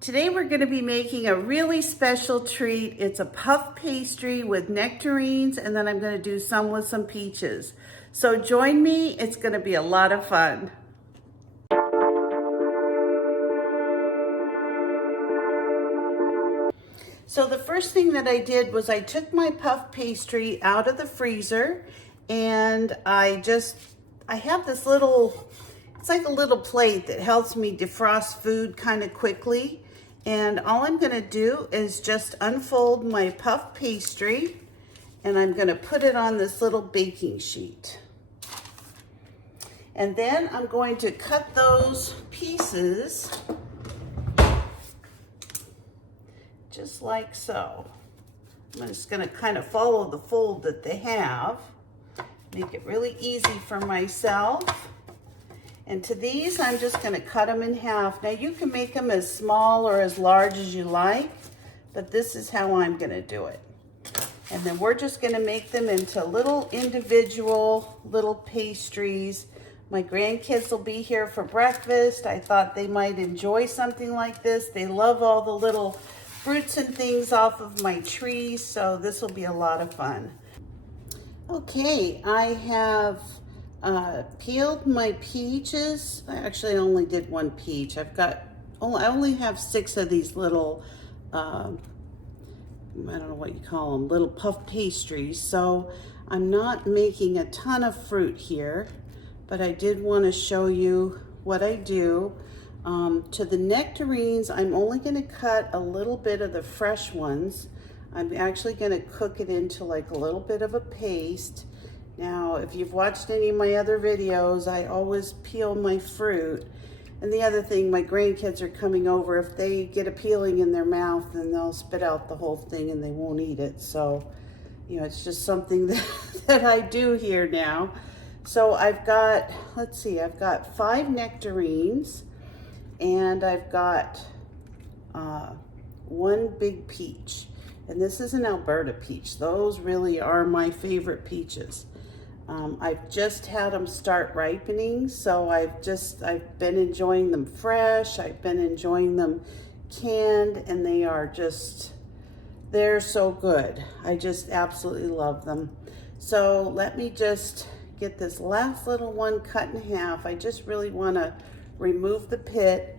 Today we're going to be making a really special treat. It's a puff pastry with nectarines, and then I'm going to do some with some peaches. So join me, it's going to be a lot of fun. So the first thing that I did was I took my puff pastry out of the freezer, and I have this little, it's like a little plate that helps me defrost food kind of quickly. And all I'm gonna do is just unfold my puff pastry, and I'm gonna put it on this little baking sheet. And then I'm going to cut those pieces just like so. I'm just gonna kind of follow the fold that they have, make it really easy for myself. And to these, I'm just gonna cut them in half. Now you can make them as small or as large as you like, but this is how I'm gonna do it. And then we're just gonna make them into little individual little pastries. My grandkids will be here for breakfast. I thought they might enjoy something like this. They love all the little fruits and things off of my trees, so this will be a lot of fun. Okay, I have peeled my peaches. Actually, I only did one peach. I only have 6 of these little, I don't know what you call them, little puff pastries. So I'm not making a ton of fruit here, but I did want to show you what I do. To the nectarines, I'm only going to cut a little bit of the fresh ones. I'm actually going to cook it into like a little bit of a paste. Now, if you've watched any of my other videos, I always peel my fruit. And the other thing, my grandkids are coming over. If they get a peeling in their mouth, then they'll spit out the whole thing and they won't eat it. So, you know, it's just something that I do here now. So I've got, let's see, I've got 5 nectarines, and I've got 1 big peach. And this is an Alberta peach. Those really are my favorite peaches. I've just had them start ripening, so I've been enjoying them fresh. I've been enjoying them canned, and they're so good. I just absolutely love them. So let me just get this last little one cut in half. I just really want to remove the pit.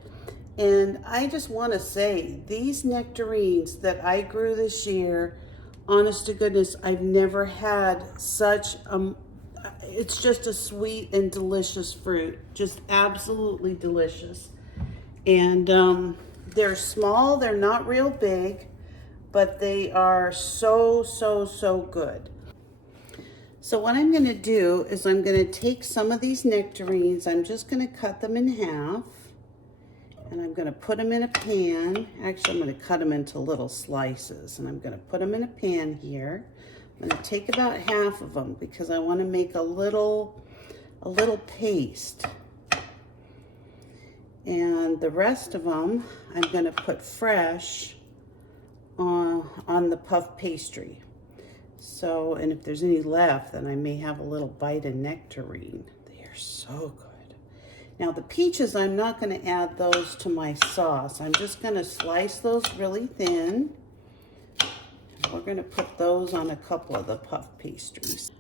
And I just want to say, these nectarines that I grew this year, honest to goodness, I've never had such it's just a sweet and delicious fruit, just absolutely delicious. And they're small, they're not real big, but they are so good. So what I'm going to do is I'm going to take some of these nectarines, I'm just going to cut them in half, and I'm going to put them in a pan. Actually, I'm going to cut them into little slices, and I'm going to put them in a pan here. I'm going to take about half of them because I want to make a little paste. And the rest of them, I'm going to put fresh on the puff pastry. So, and if there's any left, then I may have a little bite of nectarine. They are so good. Now the peaches, I'm not going to add those to my sauce. I'm just going to slice those really thin. We're going to put those on a couple of the puff pastries.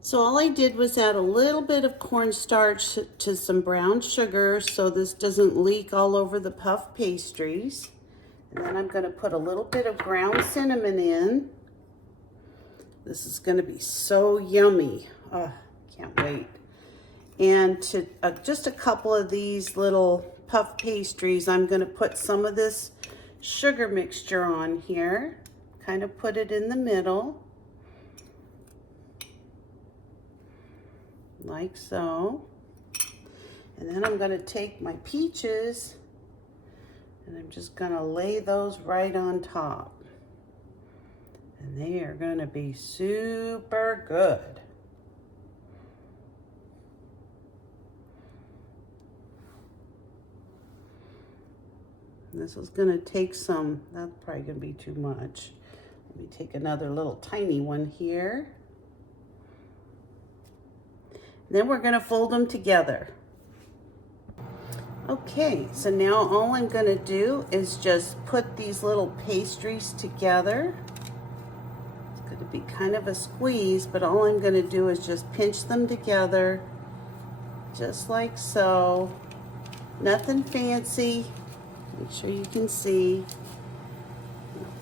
So all I did was add a little bit of cornstarch to some brown sugar so this doesn't leak all over the puff pastries. And then I'm going to put a little bit of ground cinnamon in. This is going to be so yummy. Oh, can't wait. And to just a couple of these little puff pastries, I'm going to put some of this sugar mixture on here. Kind of put it in the middle, like so. And then I'm going to take my peaches, and I'm just going to lay those right on top. And they are going to be super good. This is going to take some, that's probably going to be too much. Let me take another little tiny one here. And then we're going to fold them together. Okay, so now all I'm going to do is just put these little pastries together. It's going to be kind of a squeeze, but all I'm going to do is just pinch them together, just like so. Nothing fancy. Make sure you can see.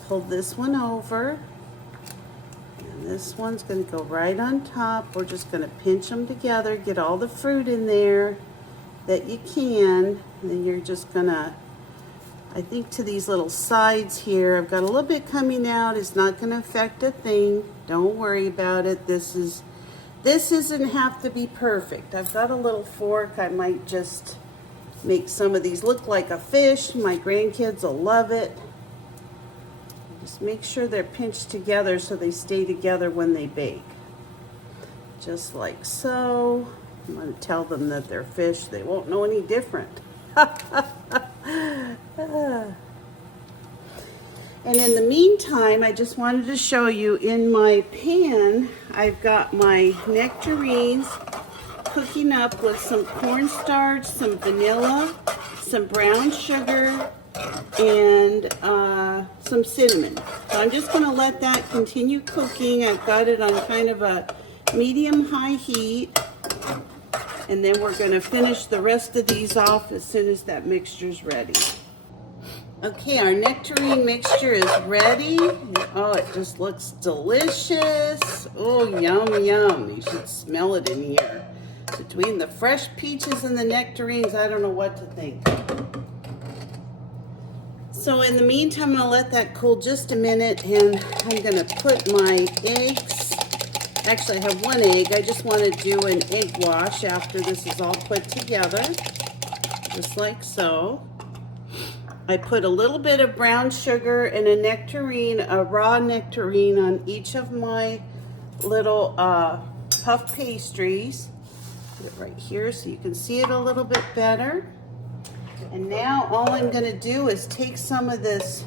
Pull this one over, and this one's going to go right on top. We're just going to pinch them together, get all the fruit in there that you can, and then you're just going to, I think to these little sides here, I've got a little bit coming out. It's not going to affect a thing. Don't worry about it. This doesn't have to be perfect. I've got a little fork. I might just make some of these look like a fish. My grandkids will love it. Just make sure they're pinched together so they stay together when they bake. Just like so. I'm going to tell them that they're fish. They won't know any different. And in the meantime, I just wanted to show you in my pan, I've got my nectarines cooking up with some cornstarch, some vanilla, some brown sugar, and some cinnamon. So I'm just going to let that continue cooking. I've got it on kind of a medium-high heat. And then we're going to finish the rest of these off as soon as that mixture's ready. Okay, our nectarine mixture is ready. Oh, it just looks delicious. Oh, yum, yum. You should smell it in here. Between the fresh peaches and the nectarines, I don't know what to think. So in the meantime, I'll let that cool just a minute, and I'm going to put my eggs. Actually, I have one egg. I just want to do an egg wash after this is all put together, just like so. I put a little bit of brown sugar and a nectarine, a raw nectarine, on each of my little puff pastries. Put it right here so you can see it a little bit better. And now all I'm going to do is take some of this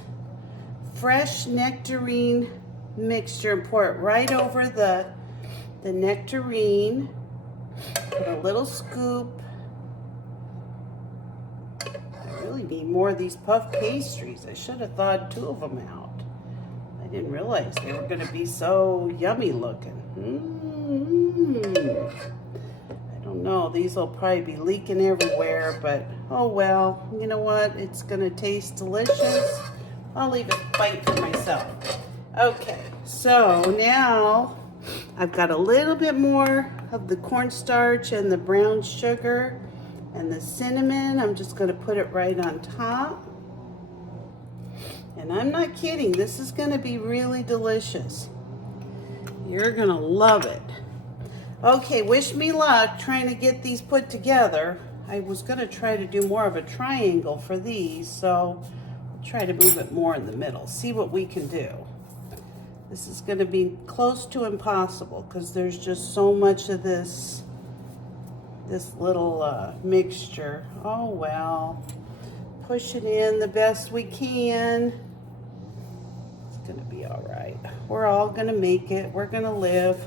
fresh nectarine mixture and pour it right over the nectarine. Put a little scoop. I really need more of these puff pastries. I should have thawed 2 of them out. I didn't realize they were going to be so yummy looking. I don't know. These will probably be leaking everywhere, but oh well. You know what? It's going to taste delicious. I'll leave it bite for myself. Okay, so now I've got a little bit more of the cornstarch and the brown sugar and the cinnamon. I'm just going to put it right on top. And I'm not kidding. This is going to be really delicious. You're going to love it. Okay, wish me luck trying to get these put together. I was going to try to do more of a triangle for these, so I'll try to move it more in the middle. See what we can do. This is going to be close to impossible because there's just so much of this little mixture. Oh well, push it in the best we can. It's going to be all right. We're all going to make it. We're going to live.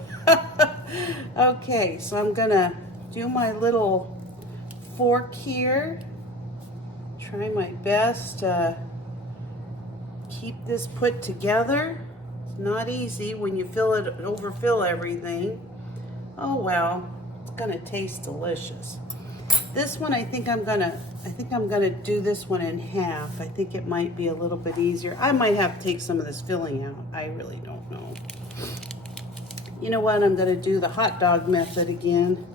Okay, so I'm going to do my little fork here. Try my best to keep this put together. Not easy when you overfill everything. Oh well, it's gonna taste delicious. This one, I think I'm gonna do this one in half. I think it might be a little bit easier. I might have to take some of this filling out. I really don't know. You know what? I'm gonna do the hot dog method again.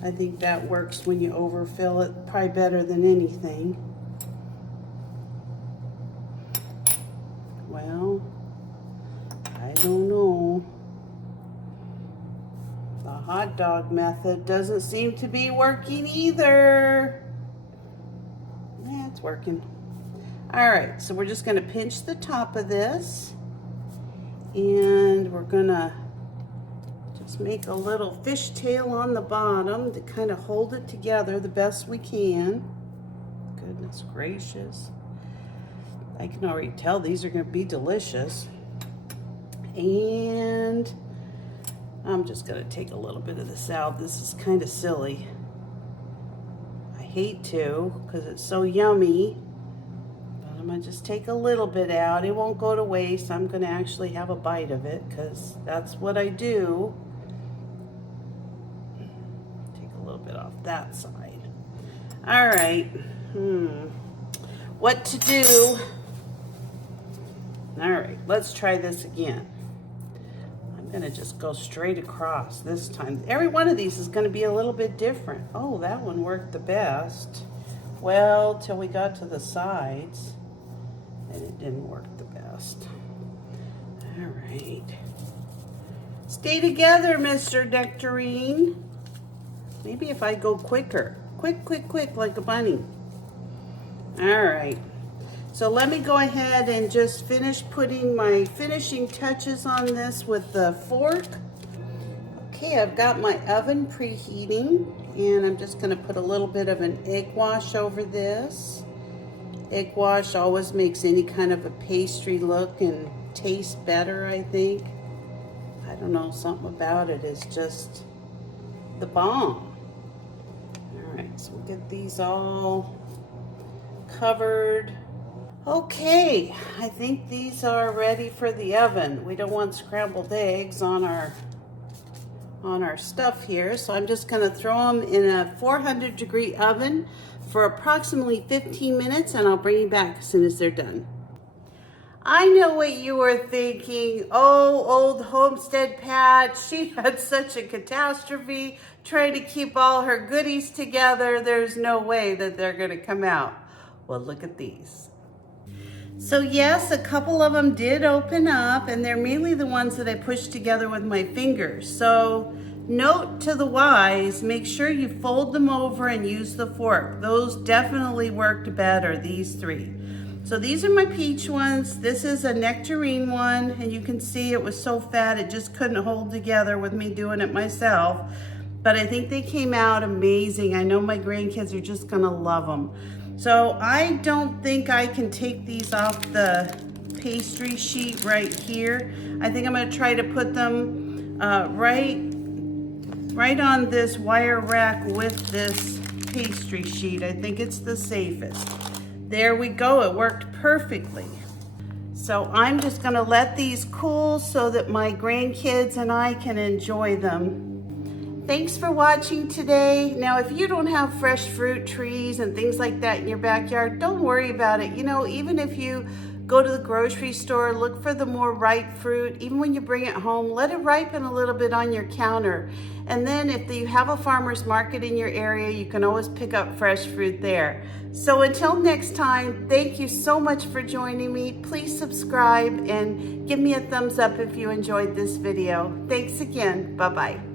I think that works when you overfill it probably better than anything. Well, I don't know. The hot dog method doesn't seem to be working either. Yeah, it's working. All right, so we're just going to pinch the top of this, and we're going to just make a little fishtail on the bottom to kind of hold it together the best we can. Goodness gracious. I can already tell these are going to be delicious. And I'm just going to take a little bit of this out. This is kind of silly. I hate to because it's so yummy. But I'm gonna just take a little bit out. It won't go to waste. I'm gonna actually have a bite of it because that's what I do. Take a little bit off that side. All right. What to do? All right, let's try this again. I'm gonna just go straight across this time. Every one of these is gonna be a little bit different. Oh, that one worked the best. Well, till we got to the sides, and it didn't work the best. All right. Stay together, Mr. Nectarine. Maybe if I go quicker. Quick, quick, quick, like a bunny. All right. So let me go ahead and just finish putting my finishing touches on this with the fork. Okay, I've got my oven preheating, and I'm just gonna put a little bit of an egg wash over this. Egg wash always makes any kind of a pastry look and taste better, I think. I don't know, something about it is just the bomb. All right, so we'll get these all covered. Okay, I think these are ready for the oven. We don't want scrambled eggs on our stuff here, so I'm just gonna throw them in a 400-degree oven for approximately 15 minutes, and I'll bring you back as soon as they're done. I know what you were thinking. Oh, old Homestead Pat, she had such a catastrophe trying to keep all her goodies together. There's no way that they're gonna come out. Well, look at these. So yes, a couple of them did open up, and they're mainly the ones that I pushed together with my fingers. So note to the wise, make sure you fold them over and use the fork. Those definitely worked better, these three. So these are my peach ones. This is a nectarine one, and you can see it was so fat it just couldn't hold together with me doing it myself. But I think they came out amazing. I know my grandkids are just gonna love them. So I don't think I can take these off the pastry sheet right here. I think I'm gonna try to put them right on this wire rack with this pastry sheet. I think it's the safest. There we go, it worked perfectly. So I'm just gonna let these cool so that my grandkids and I can enjoy them. Thanks for watching today. Now, if you don't have fresh fruit trees and things like that in your backyard, don't worry about it. You know, even if you go to the grocery store, look for the more ripe fruit. Even when you bring it home, let it ripen a little bit on your counter. And then if you have a farmer's market in your area, you can always pick up fresh fruit there. So until next time, thank you so much for joining me. Please subscribe and give me a thumbs up if you enjoyed this video. Thanks again. Bye-bye.